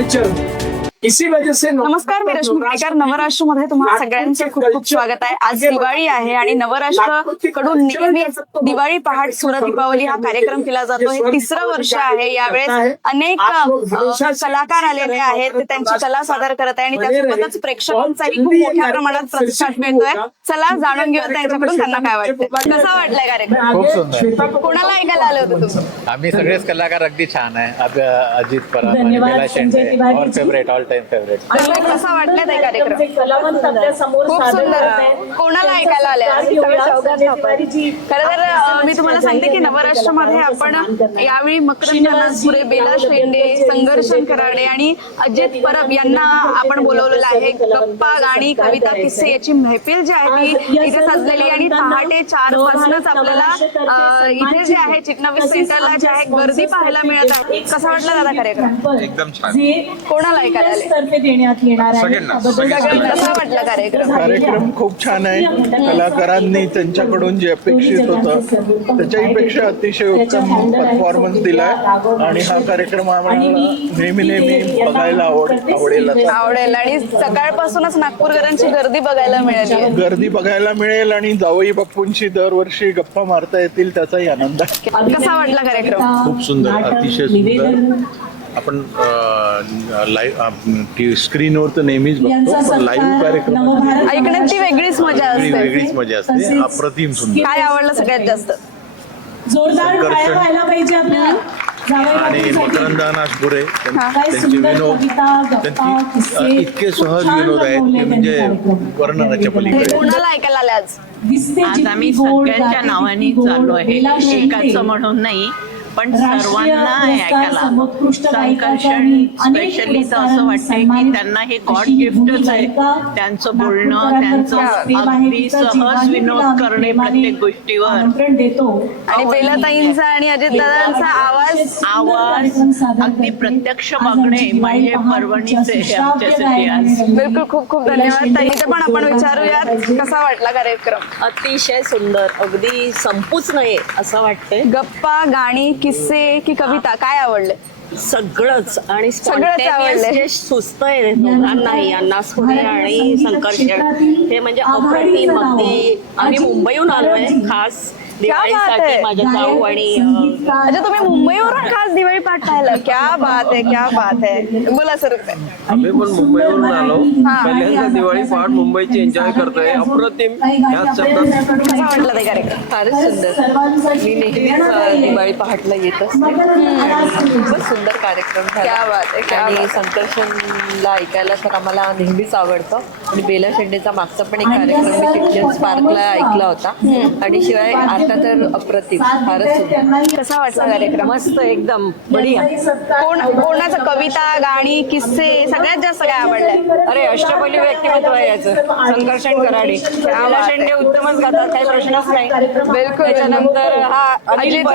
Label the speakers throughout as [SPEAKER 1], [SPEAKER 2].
[SPEAKER 1] agriculture इसी वजह से
[SPEAKER 2] नमस्कार मी रश्मी केळकर नवराष्ट्रमध्ये तुम्हा सगळ्यांचे खूप खूप स्वागत आहे. आज दिवाळी आहे आणि नवराष्ट्रकडून नेहमीच दिवाळी पहाट सुर दीपावली हा कार्यक्रम केला जातो. हे तिसरं वर्ष आहे. यावेळेस अनेक कलाकार आलेले आहेत. ते त्यांची कला सादर करत आहे आणि त्यासोबतच प्रेक्षकांचाही खूप मोठ्या प्रमाणात प्रतिसाद मिळतोय. चला जाणून घेऊया त्यांच्याकडून त्यांना काय वाटतं कसा वाटलाय कार्यक्रम
[SPEAKER 3] खूप सुंदर.
[SPEAKER 2] कोणाला ऐकायला आले होते तुम्ही
[SPEAKER 3] आम्ही सगळेच कलाकार अगदी छान आहे. Ajit
[SPEAKER 4] Tiwari.
[SPEAKER 3] All favourite time favourite
[SPEAKER 2] कसा वाटला ते कार्यक्रम?
[SPEAKER 4] जे कलावंत आपल्यासमोर
[SPEAKER 2] खूप
[SPEAKER 4] सादर.
[SPEAKER 2] कोणाला ऐकायला आले? खरं तर मी तुम्हाला सांगते की नवराष्ट्रमध्ये आपण. यावेळी मकरंद नागपुरे बेला शेंडे संघर्षण कराडे आणि अजित परब यांना आपण बोलवलेलं आहे. गप्पा गाणी कविता किस्से याची महफिल जी आहे ती इथे सजलेली आणि पहाटे चार पासूनच आपल्याला इथे जे आहे चिटणवीस सेंटरला जे आहे गर्दी पाहायला मिळत आहे. कसा वाटला दादा कार्यक्रम?
[SPEAKER 5] एकदम छान.
[SPEAKER 4] जे
[SPEAKER 2] कोणाला ऐकायला
[SPEAKER 4] तर्फे देण्यात येणार आहे.
[SPEAKER 5] सगळ्यांना,
[SPEAKER 4] त्याबद्दल
[SPEAKER 5] सगळ्यांना.
[SPEAKER 2] कसा वाटला कार्यक्रम.
[SPEAKER 6] कार्यक्रम खूप छान आहे. कलाकारांनी त्यांच्याकडून जे अपेक्षित होतं त्याच्याही पेक्षा अतिशय उत्तम परफॉर्मन्स दिलाय. आणि हा कार्यक्रम आम्हाला नेहमी नेहमी बघायला आवड आवडेल.
[SPEAKER 2] आवडेल. आणि सकाळपासूनच नागपूरकरांची गर्दी बघायला मिळाली आहे.
[SPEAKER 6] गर्दी बघायला मिळेल आणि जावई बाप्पूंशी दरवर्षी गप्पा मारता येतील त्याचाही आनंद आहे.
[SPEAKER 2] कसा वाटला कार्यक्रम?
[SPEAKER 7] खूप सुंदर अतिशय सुंदर. आपण लाईव्ह स्क्रीनवर तर नेहमीच बघतो पण लाईव्ह कार्यक्रम
[SPEAKER 2] ऐकण्यात ती वेगळीच मजा असते.
[SPEAKER 7] वेगळीच मजा असते. अप्रतिम सुंदर.
[SPEAKER 2] काय आवडलं सगळ्यात जास्त?
[SPEAKER 4] जोरदार व्हायला पाहिजे आपल्या जावई
[SPEAKER 7] आणि
[SPEAKER 4] बापूंसाठी.
[SPEAKER 7] मकरंदा नाशपुरे
[SPEAKER 2] हा.
[SPEAKER 7] त्यांचे विनोद त्यांची अ, इतके सहज विनोद आहेत की म्हणजे. वर्णनाच्या पलीकडे.
[SPEAKER 2] कोणाला ऐकायला आले आज?
[SPEAKER 8] आज आम्ही सगळ्यांच्या नावाने चालू आहे. एकाचं म्हणून नाही पण सर्वांना हे ऐकायला संकर्षण स्पेशली तर असं वाटतंय की त्यांना हे गॉड गिफ्टच आहे. त्यांचं बोलणं त्यांचं अगदी सहज विनोद करणे प्रत्येक गोष्टीवर.
[SPEAKER 2] आणि बेलाताईंचा आणि अजितदादांचा आवाज
[SPEAKER 8] आवाज अगदी प्रत्यक्ष बघणे म्हणजे परवणीचे हे आमच्यासाठी आज.
[SPEAKER 2] बिलकुल खूप खूप धन्यवाद ताई इथे पण आपण विचारूयात कसा वाटला कार्यक्रम?
[SPEAKER 9] अतिशय सुंदर अगदी संपूच नये असं वाटतंय.
[SPEAKER 2] गप्पा गाणी किस्से की कविता काय आवडले?
[SPEAKER 9] सगळंच. आणि
[SPEAKER 2] सगळंच आवडलंय.
[SPEAKER 9] जे सुचतंय दोघांनाही अण्णासपुरे आणि संकर्षण हे म्हणजे अप्रतिम अगदी आम्ही मुंबईहून आलोय खास दिवाळीसाठी
[SPEAKER 2] आहे.
[SPEAKER 9] माझ्या जाऊ आणि अं,
[SPEAKER 2] अच्छा तुम्ही मुंबईवरून खास दिवाळी पाठ पाहिलं. क्या बात आहे क्या बात आहे. बोला सर.
[SPEAKER 10] आम्ही पण मुंबईवरून आलो.
[SPEAKER 2] हा.
[SPEAKER 10] पहिल्यांदा दिवाळी पहाट मुंबईची एन्जॉय करतोय. अप्रतिम. ह्याच शब्दात
[SPEAKER 2] कसा वाटला ते कार्यक्रम.
[SPEAKER 9] फारच सुंदर. मी नेहमीच अं, दिवाळी पहाटला येत असते. खूपच सुंदर कार्यक्रम
[SPEAKER 2] क्या
[SPEAKER 9] झाला
[SPEAKER 2] बात आहे, क्या
[SPEAKER 9] आणि
[SPEAKER 2] बात
[SPEAKER 9] संकर्षणला ऐकायला तर आम्हाला नेहमीच आवडतं. आणि बेला शेंडेचा मागचा पण एक कार्यक्रम मी चिल्ड्रन्स पार्कला ऐकला होता. आणि शिवाय आता तर अप्रतिम फारच
[SPEAKER 2] कसा वाटला कार्यक्रम?
[SPEAKER 9] मस्त एकदम बढिया.
[SPEAKER 2] कोण कोणाचं कविता गाणी किस्से सगळ्यात जास्त काय आवडलंय?
[SPEAKER 9] अरे अष्टपैलू व्यक्तिमत्व आहे याचं. संकर्षण कराडे. शेंडे उत्तमच गातात काही प्रश्नच नाही.
[SPEAKER 2] बिलकुल
[SPEAKER 9] त्याच्यानंतर हा
[SPEAKER 2] अजित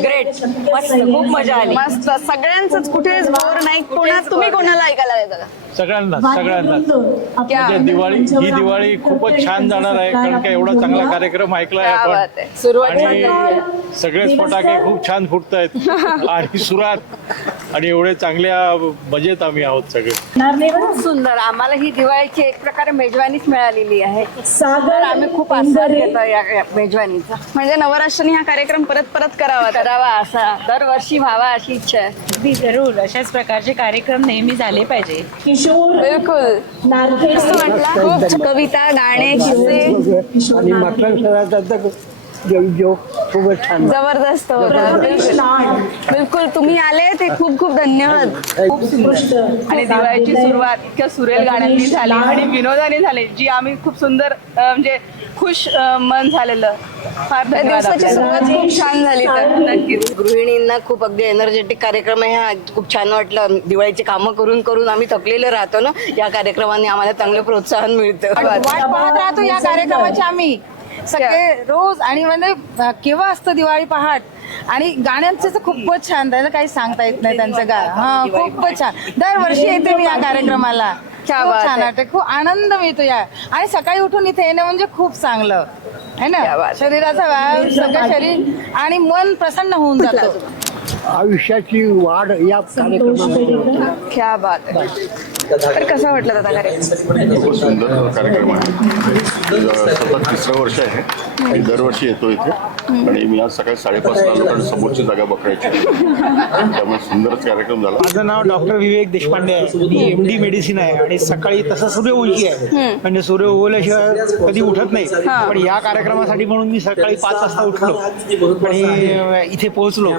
[SPEAKER 9] ग्रेट मस्त खूप मजा आली.
[SPEAKER 2] मस्त. सगळ्यांच कुठेच बोर नाही. कोणा तुम्ही कोणाला ऐकायला दादा
[SPEAKER 6] सगळ्यांना सगळ्यांना म्हणजे दिवाळी ही दिवाळी खूपच छान जाणार आहे कारण का एवढा चांगला कार्यक्रम ऐकलाय आपण. आणि. सगळेच फटाके खूप छान फुटत आहेत आणि सुरात. आणि एवढे चांगल्या मजेत आम्ही आहोत सगळे.
[SPEAKER 8] खूप सुंदर. आम्हाला ही दिवाळीची एक प्रकारे मेजवानीच मिळालेली आहे.
[SPEAKER 4] सागर
[SPEAKER 8] आम्ही खूप आस्वाद घेतो या मेजवानीचा.
[SPEAKER 2] म्हणजे नवराष्ट्राने हा कार्यक्रम परत परत करावा.
[SPEAKER 8] करावा असा दरवर्षी व्हावा अशी इच्छा आहे.
[SPEAKER 11] अगदी जरूर. अशाच प्रकारचे कार्यक्रम नेहमी झाले पाहिजे.
[SPEAKER 4] किशोर
[SPEAKER 2] बिलकुल. कविता गाणे किस्से.
[SPEAKER 10] खूपच छान
[SPEAKER 2] जबरदस्त होतं. बिलकुल बिलकुल तुम्ही आले ते खूप खूप धन्यवाद.
[SPEAKER 8] आणि दिवाळीची सुरुवात इतक्या सुरेल गाण्यांनी झाली आणि विनोदाने झाली जी आम्ही खूप सुंदर अं, म्हणजे खुश अं, मन झालेलं. फार
[SPEAKER 2] त्या
[SPEAKER 8] धन्यवाद
[SPEAKER 2] दिवसाची
[SPEAKER 8] आपल्याला.
[SPEAKER 2] सुरुवात खूप छान झाली तर.
[SPEAKER 8] नक्कीच.
[SPEAKER 9] गृहिणींना खूप अगदी एनर्जेटिक कार्यक्रम आहे. हा खूप छान वाटलं. दिवाळीची कामं करून करून आम्ही थकलेलो राहतो ना या कार्यक्रमाने आम्हाला चांगलं प्रोत्साहन मिळतं.
[SPEAKER 8] वाट पाहत राहतो या कार्यक्रमाची आम्ही. सगळे रोज आणि म्हणजे केव्हा असतं दिवाळी पहाट? आणि गाण्यांचे तर खूपच छान त्याचं काही सांगता येत नाही त्यांचं गा हा खूपच छान. दरवर्षी येते मी या कार्यक्रमाला.
[SPEAKER 2] क्या
[SPEAKER 8] खूप
[SPEAKER 2] बात
[SPEAKER 8] छान. वाटते खूप आनंद मिळतो या. आणि सकाळी उठून इथे येणं म्हणजे खूप चांगलं. है ना. शरीराचा व्यायाम सगळं शरीर आणि मन प्रसन्न होऊन जातं.
[SPEAKER 5] आयुष्याची वाढ या
[SPEAKER 2] क्या बात तर कसा वाटला दादा कार्यक्रम
[SPEAKER 7] खूप सुंदर कार्यक्रम आहे. तिसरं वर्ष आहे. आणि दरवर्षी येतो इथे. आणि मी आज सकाळी साडेपाचला आलो कारण समोरची जागा बघायची त्यामुळे सुंदरच कार्यक्रम झाला.
[SPEAKER 5] माझं नाव डॉक्टर विवेक देशपांडे आहे. मी एम डी मेडिसिन आहे आणि सकाळी तसं सूर्यवंशी आहे. म्हणजे सूर्य उगवल्याशिवाय कधी उठत नाही. पण या कार्यक्रमासाठी म्हणून मी सकाळी पाच वाजता उठलो. आणि इथे पोहोचलो.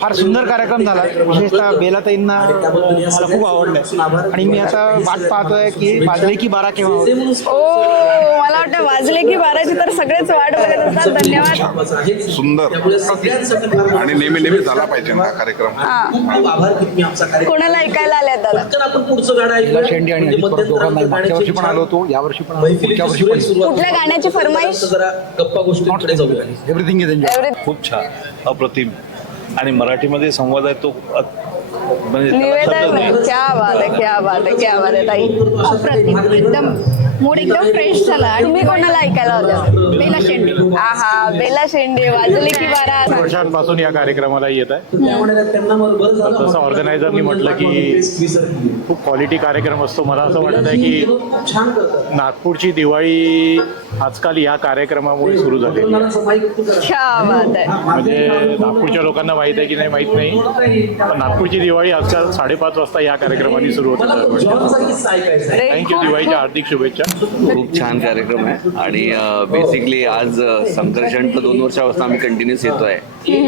[SPEAKER 5] फार सुंदर कार्यक्रम झाला. विशेषतः बेलाताईंना मला खूप आवडलंय आणि मी आता वाट पाहतोय की वाजले की बारा केव्हा
[SPEAKER 2] मला वाटतं वाजले की बाराची तर सगळेच वाट बघत असतात. धन्यवाद.
[SPEAKER 7] सुंदर. आणि नेहमी नेहमी झाला पाहिजे ना हा कार्यक्रम.
[SPEAKER 2] हा. कोणाला ऐकायला आल्यात दादा
[SPEAKER 5] शेंडी आणि अजित पवार दोघांना मागच्या वर्षी पण आलो होतो. या वर्षी पण आलो पुढच्या वर्षी पण.
[SPEAKER 2] कुठल्या गाण्याची फरमाईश?
[SPEAKER 5] Everything is enjoy
[SPEAKER 2] Everything.
[SPEAKER 3] खूप छान. अप्रतिम. आणि मराठीमध्ये संवाद आहे तो म्हणजे त्याला
[SPEAKER 2] निवेदन. क्या बात आहे क्या बात आहे क्या बात आहे ताई.
[SPEAKER 8] अप्रतिम. एकदम मूड एकदम फ्रेश झाला
[SPEAKER 2] आणि मी कोणाला ऐकायला होतं
[SPEAKER 8] बेला शेंडे.
[SPEAKER 2] आहा बेला शेंडे वाजले की बारा
[SPEAKER 12] वर्षांपासून या कार्यक्रमाला येत आहे. तसं ऑर्गनायझरनी म्हटलं. की खूप क्वालिटी कार्यक्रम असतो. मला असं वाटत आहे की नागपूरची दिवाळी आजकाल या कार्यक्रमामुळे सुरू झालेली आहे.
[SPEAKER 2] आहे.
[SPEAKER 12] म्हणजे नागपूरच्या लोकांना माहीत आहे की नाही माहीत नाही. पण नागपूरची दिवाळी आजकाल साडेपाच वाजता या कार्यक्रमाने सुरू होते. थँक्यू दिवाळीच्या हार्दिक शुभेच्छा.
[SPEAKER 10] खूप छान कार्यक्रम आहे. आणि बेसिकली आज संकर्षण तर दोन वर्षापासून आम्ही कंटिन्युअस येतोय.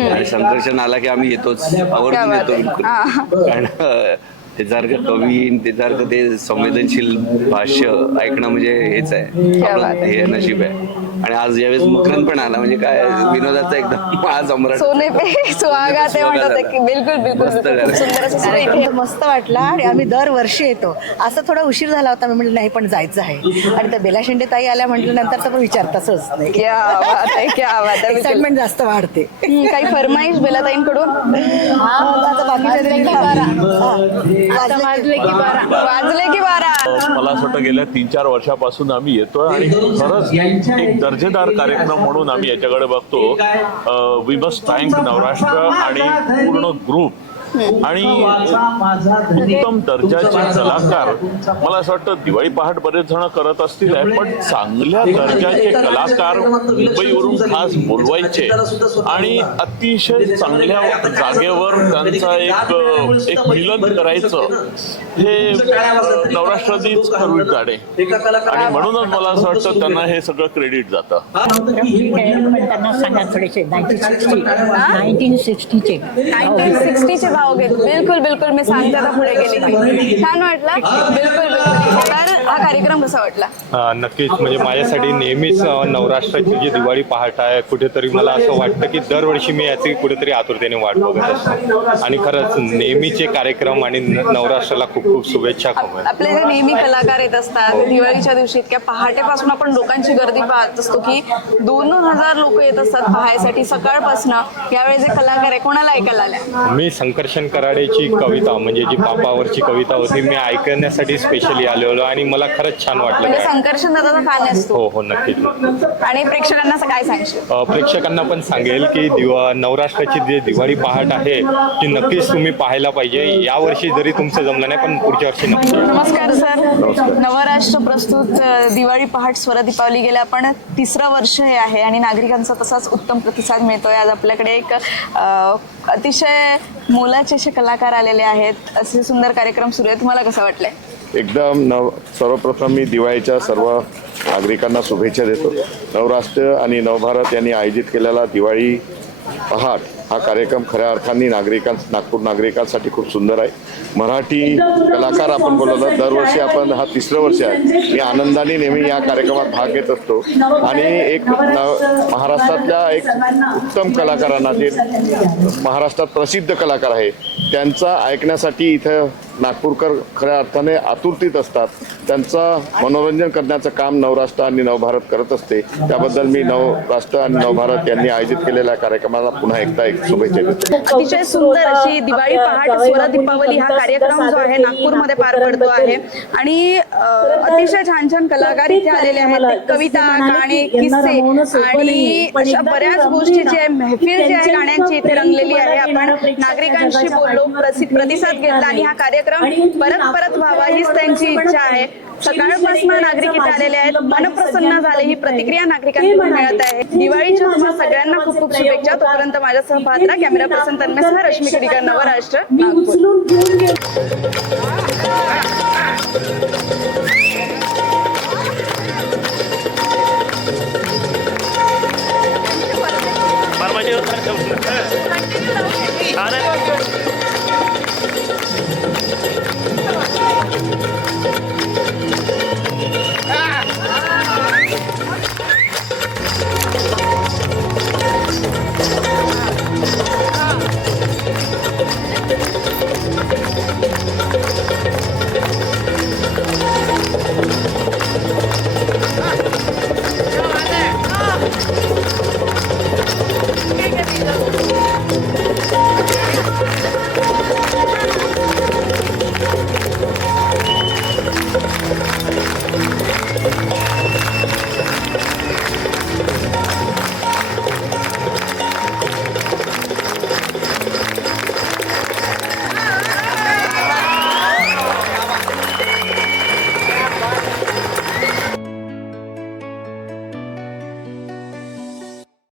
[SPEAKER 10] आणि संकर्षण आला की आम्ही येतोच आवर्जून येतो
[SPEAKER 2] आहे.
[SPEAKER 10] बिलकुल. कारण त्याच्यासारखं कवी त्याच्यासारखं ते संवेदनशील भाष्य ऐकणं म्हणजे हेच आहे. हे नशीब आहे. आणि आज यावेळेस मकरन पण आला. म्हणजे काय विनोदाचा एकदम आज सम्राट
[SPEAKER 2] सोने पे सुहागा ते म्हणत होते की बिलकुल बिलकुल
[SPEAKER 10] मस्त
[SPEAKER 2] बिलकुल. खूप सुंदर असं सुरू इथे
[SPEAKER 8] मस्त वाटला आणि आम्ही दरवर्षी येतो. असं थोडा उशीर झाला होता मी म्हटलं नाही पण जायचं आहे. आणि त्या बेला शेंडे ताई आल्या म्हटल्यानंतर तर विचारताच नाही
[SPEAKER 2] क्या बात आहे क्या बात आहे बिलकुल.
[SPEAKER 8] एक्साइटमेंट जास्त वाढते.
[SPEAKER 2] हम्म, काही फरमाईश बेलाताईंकडून?
[SPEAKER 8] आता बाकीच्या वाजले की बारा.
[SPEAKER 2] वाजले की बारा.
[SPEAKER 12] मला असं वाटतं गेल्या तीन चार वर्षापासून आम्ही येतोय आणि खरंच एक दर्जेदार कार्यक्रम म्हणून आम्ही याच्याकडे बघतो. वी मस्ट थँक नवराष्ट्र आणि पूर्ण ग्रुप आणि उत्तम दर्जाचे कलाकार. मला असं वाटतं दिवाळी पहाट बरेच जण करत असतील आहे पण चांगल्या दर्जाचे कलाकार मुंबईवरून खास बोलवायचे. आणि अतिशय चांगल्या जागेवर त्यांचा एक एक मिलन करायचं. हे नवराष्ट्राचीच करू जाणे. आणि म्हणूनच मला असं वाटतं त्यांना हे सगळं क्रेडिट जातं.
[SPEAKER 4] त्यांना सांगा थोडेसे. नाईन्टीन सिक्स्टीचे
[SPEAKER 2] सिक्स्टीचे भाव घेत बिलकुल बिलकुल. मी सांगते आता पुढे गेली छान वाटला. बिलकुल बिलकुल. तर हा कार्यक्रम कसा वाटला?
[SPEAKER 12] अ, नक्कीच. म्हणजे माझ्यासाठी नेहमीच अ, नवराष्ट्राची जी दिवाळी पहाट आहे कुठेतरी मला असं वाटतं की दरवर्षी मी याची कुठेतरी आतुरतेने वाट बघत असतो. आणि खरंच नेहमीचे कार्यक्रम आणि न- नवराष्ट्राला खूप खूप शुभेच्छा खूप आहेत.
[SPEAKER 2] आपले जे नेहमी कलाकार येत असतात. दिवाळीच्या दिवशी इतक्या पहाटेपासून आपण लोकांची गर्दी पाहत असतो की दोन दोन हजार लोक येत असतात पाहायसाठी सकाळपासून. यावेळी जे कलाकार आहे कोणाला ऐकायला आल्या?
[SPEAKER 12] मी संकर्षण कराडेची कविता म्हणजे जी बापावरची कविता होती मी ऐकण्यासाठी स्पेशली आलेलो आणि मला खरंच छान वाटलं
[SPEAKER 2] म्हणजे
[SPEAKER 12] काय.
[SPEAKER 2] संकर्षण दादाचा फॅन असतो.
[SPEAKER 12] हो हो नक्कीच.
[SPEAKER 2] आणि प्रेक्षकांना असं काय सांगशील?
[SPEAKER 12] अ, प्रेक्षकांना पण सांगेल की दिवा नवराष्ट्राची जी दिवाळी पहाट आहे ती नक्कीच तुम्ही पाहायला पाहिजे. यावर्षी जरी तुमचं जमलं नाही पण पुढच्या वर्षी नक्की. या.
[SPEAKER 2] नमस्कार सर. नवराष्ट्र प्रस्तुत अ, दिवाळी पहाट स्वर दीपावली गेल्या पण तिसरं वर्ष हे आहे आणि नागरिकांचा तसाच उत्तम प्रतिसाद मिळतोय. आज आपल्याकडे एक अ, अतिशय मोलाचे असे कलाकार आलेले आहेत. असे सुंदर कार्यक्रम सुरू आहे तुम्हाला कसं वाटलंय?
[SPEAKER 7] एकदम नव सर्वप्रथम मी दिवाळीच्या सर्व नागरिकांना शुभेच्छा देतो. नवराष्ट्र आणि नवभारत यांनी आयोजित केलेला दिवाळी पहाट हा कार्यक्रम खऱ्या अर्थाने नागरिकां नागपूर नागरिकांसाठी खूप सुंदर आहे. मराठी कलाकार आपण बोलवलं दरवर्षी आपण हा तिसरं वर्ष आहे. मी आनंदाने नेहमी या कार्यक्रमात भाग घेत असतो. आणि एक न- महाराष्ट्रातल्या एक उत्तम कलाकारांना जे महाराष्ट्रात प्रसिद्ध कलाकार आहे त्यांचा ऐकण्यासाठी इथं नागपूरकर खऱ्या अर्थाने आतुरतीत असतात. त्यांचं मनोरंजन करण्याचं काम नवराष्ट्र आणि नवभारत करत असते. त्याबद्दल मी नवराष्ट्र आणि नवभारत यांनी आयोजित केलेल्या कार्यक्रमाला पुन्हा एकदा एक शुभेच्छा देतो.
[SPEAKER 2] अतिशय सुंदर अशी दिवाळी पहाट स्वर दीपावली हा कार्यक्रम जो आहे नागपूरमध्ये पार पडतो आहे. आणि अतिशय छान छान कलाकार इथे आलेले आहेत. कविता गाणे किस्से आणि अशा बऱ्याच गोष्टी जी महफिल जी आहे गाण्यांची इथे रंगलेली आहे. आपण नागरिकांशी बोललो प्रतिसाद घेतला आणि हा कार्यक्रम परत परत व्हावा हीच त्यांची इच्छा आहे. सकाळपासून नागरिक इथे आलेले आहेत मनप्रसन्न झाले ही प्रतिक्रिया नागरिकांकडून मिळत आहे. दिवाळीच्या तुम्हा सगळ्यांना खूप खूप शुभेच्छा. तोपर्यंत माझ्यासह पात्रा कॅमेरा पर्सन तन्मयसह रश्मी खडीकर नवराष्ट्र नागपूर.